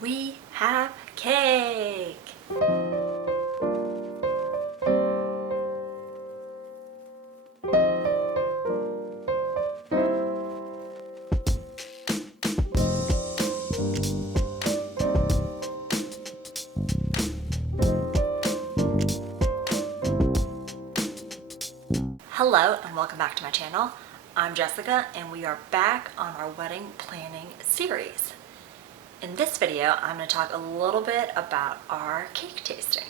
we have cake. Hello and welcome back to my channel. I'm Jessica and we are back on our wedding planning series. In this video, I'm going to talk a little bit about our cake tasting.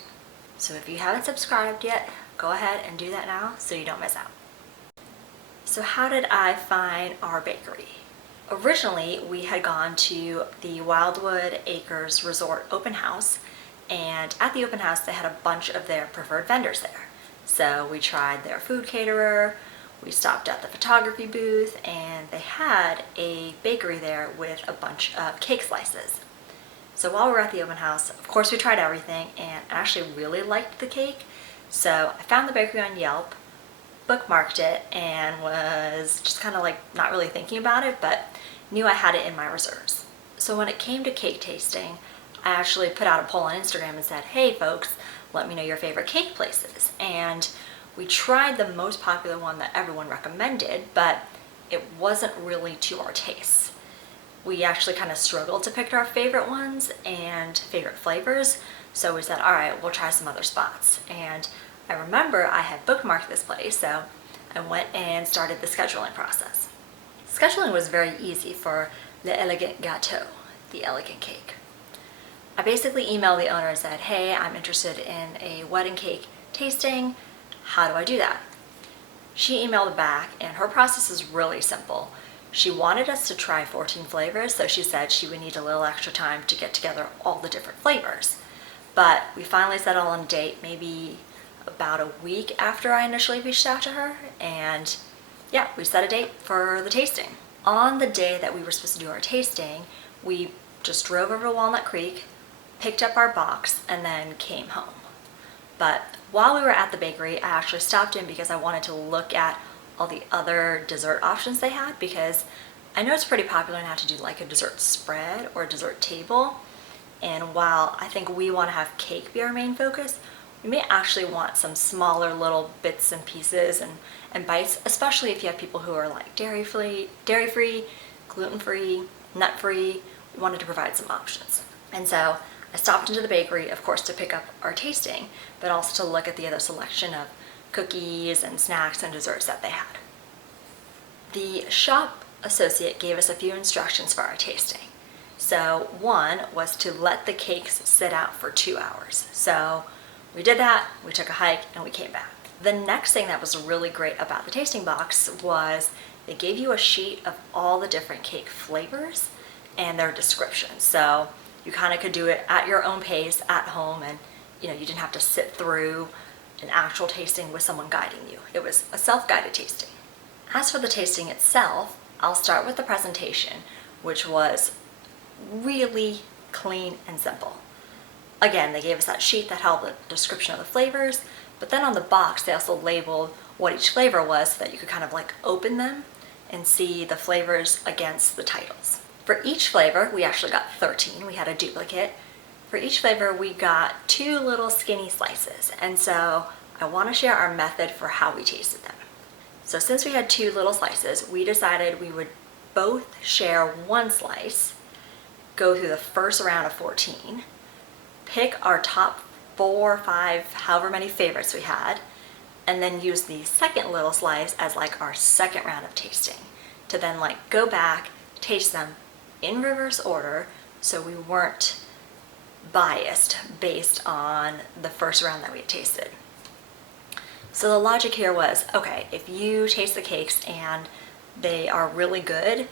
So if you haven't subscribed yet, go ahead and do that now so you don't miss out. So how did I find our bakery? Originally, we had gone to the Wildwood Acres Resort open house, and at the open house they had a bunch of their preferred vendors there. So we tried their food caterer, we stopped at the photography booth, and they had a bakery there with a bunch of cake slices. So while we were at the open house, of course we tried everything, and I actually really liked the cake. So I found the bakery on Yelp, bookmarked it, and was just kind of like not really thinking about it, but knew I had it in my reserves. So when it came to cake tasting, I actually put out a poll on Instagram and said, hey folks, let me know your favorite cake places. And we tried the most popular one that everyone recommended, but it wasn't really to our tastes. We actually kind of struggled to pick our favorite ones and favorite flavors, so we said, all right, we'll try some other spots. And I remember I had bookmarked this place, so I went and started the scheduling process. Scheduling was very easy for Le Elegant Gâteau, the elegant cake. I basically emailed the owner and said, hey, I'm interested in a wedding cake tasting. How do I do that? She emailed back, and her process is really simple. She wanted us to try 14 flavors, so she said she would need a little extra time to get together all the different flavors. But we finally settled on a date maybe about a week after I initially reached out to her, and yeah, we set a date for the tasting. On the day that we were supposed to do our tasting, we just drove over to Walnut Creek, picked up our box, and then came home. But while we were at the bakery, I actually stopped in because I wanted to look at all the other dessert options they had, because I know it's pretty popular now to do like a dessert spread or a dessert table. And while I think we want to have cake be our main focus, we may actually want some smaller little bits and pieces and bites, especially if you have people who are like dairy-free, gluten-free, nut-free. We wanted to provide some options. And so I stopped into the bakery, of course, to pick up our tasting, but also to look at the other selection of cookies and snacks and desserts that they had. The shop associate gave us a few instructions for our tasting. So one was to let the cakes sit out for 2 hours. So we did that, we took a hike, and we came back. The next thing that was really great about the tasting box was they gave you a sheet of all the different cake flavors and their descriptions. So you kind of could do it at your own pace at home, and you didn't have to sit through an actual tasting with someone guiding you. It was a self-guided tasting. As for the tasting itself, I'll start with the presentation, which was really clean and simple. Again, they gave us that sheet that held the description of the flavors, but then on the box they also labeled what each flavor was so that you could kind of like open them and see the flavors against the titles. For each flavor, we actually got 13. We had a duplicate. For each flavor, we got 2 little skinny slices. And so I want to share our method for how we tasted them. So since we had 2 little slices, we decided we would both share 1 slice, go through the first round of 14, pick our top 4 or 5, however many favorites we had, and then use the second little slice as like our second round of tasting to then like go back, taste them in reverse order, so we weren't biased based on the first round that we had tasted. So the logic here was, okay, if you taste the cakes and they are really good,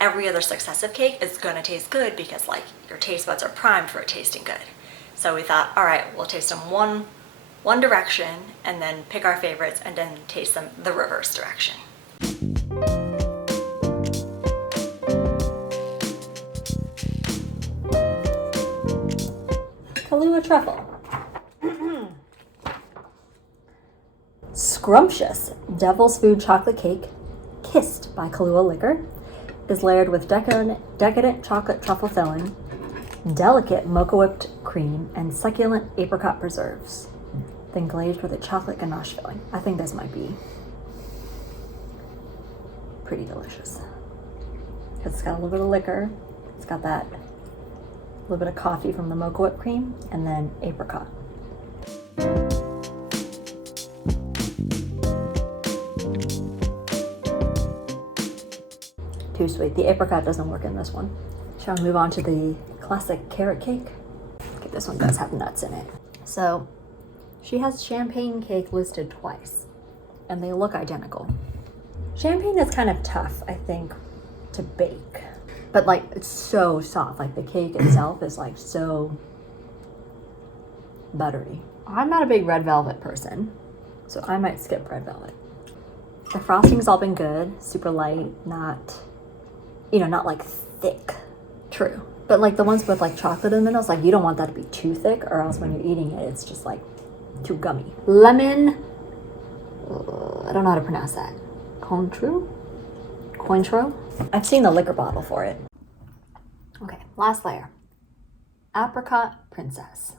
every other successive cake is gonna taste good because like your taste buds are primed for it tasting good. So we thought, all right, we'll taste them one direction and then pick our favorites and then taste them the reverse direction. Kahlua truffle. Scrumptious Devil's Food Chocolate Cake, kissed by Kahlua liquor, is layered with decadent chocolate truffle filling, Delicate mocha whipped cream and succulent apricot preserves, then glazed with a chocolate ganache filling. I think this might be pretty delicious. It's got a little bit of liquor. It's got that little bit of coffee from the mocha whipped cream, and then apricot. Too sweet. The apricot doesn't work in this one. Shall we move on to the classic carrot cake? Okay, this one does have nuts in it. So she has champagne cake listed twice, and they look identical. Champagne is kind of tough, I think, to bake, but like it's so soft. Like the cake itself is like so buttery. I'm not a big red velvet person, so I might skip red velvet. The frosting's all been good, super light, not, you know, not like thick. True. But like the ones with like chocolate in the middle, it's like you don't want that to be too thick, or else when you're eating it, it's just like too gummy. Lemon, I don't know how to pronounce that. Cointreau? I've seen the liquor bottle for it. Okay, last layer. Apricot Princess.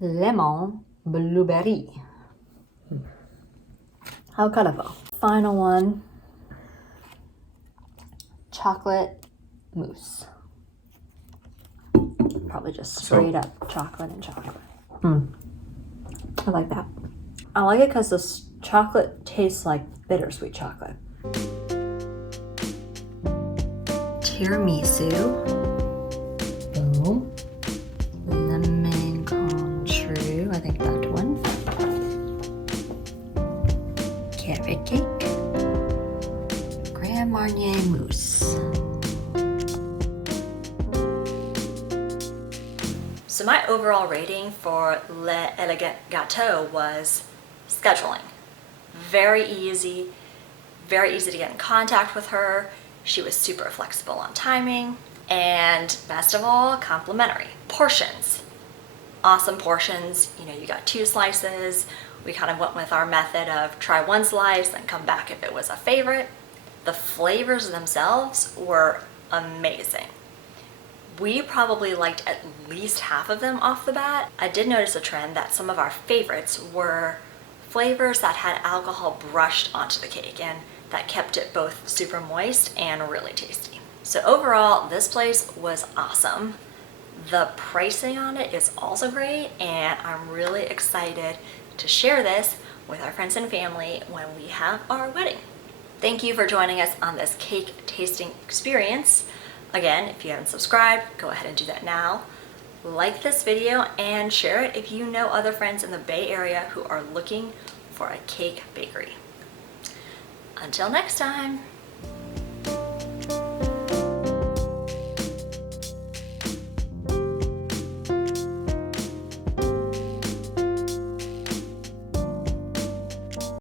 Lemon blueberry. How colorful. Final one. Chocolate mousse. Probably just straight up chocolate and chocolate. I like that. I like it because this chocolate tastes like bittersweet chocolate. Tiramisu. Boom. Lemon control. I think that one. Carrot cake. Grand Marnier mousse. So my overall rating for Le Elegant Gâteau was scheduling. Very easy to get in contact with her. She was super flexible on timing, and best of all, complimentary. Portions. Awesome portions. You know, you got 2 slices. We kind of went with our method of try 1 slice, then come back if it was a favorite. The flavors themselves were amazing. We probably liked at least half of them off the bat. I did notice a trend that some of our favorites were flavors that had alcohol brushed onto the cake, and that kept it both super moist and really tasty. So overall, this place was awesome. The pricing on it is also great, and I'm really excited to share this with our friends and family when we have our wedding. Thank you for joining us on this cake tasting experience. Again, if you haven't subscribed, go ahead and do that now. Like this video and share it if you know other friends in the Bay Area who are looking for a cake bakery. Until next time.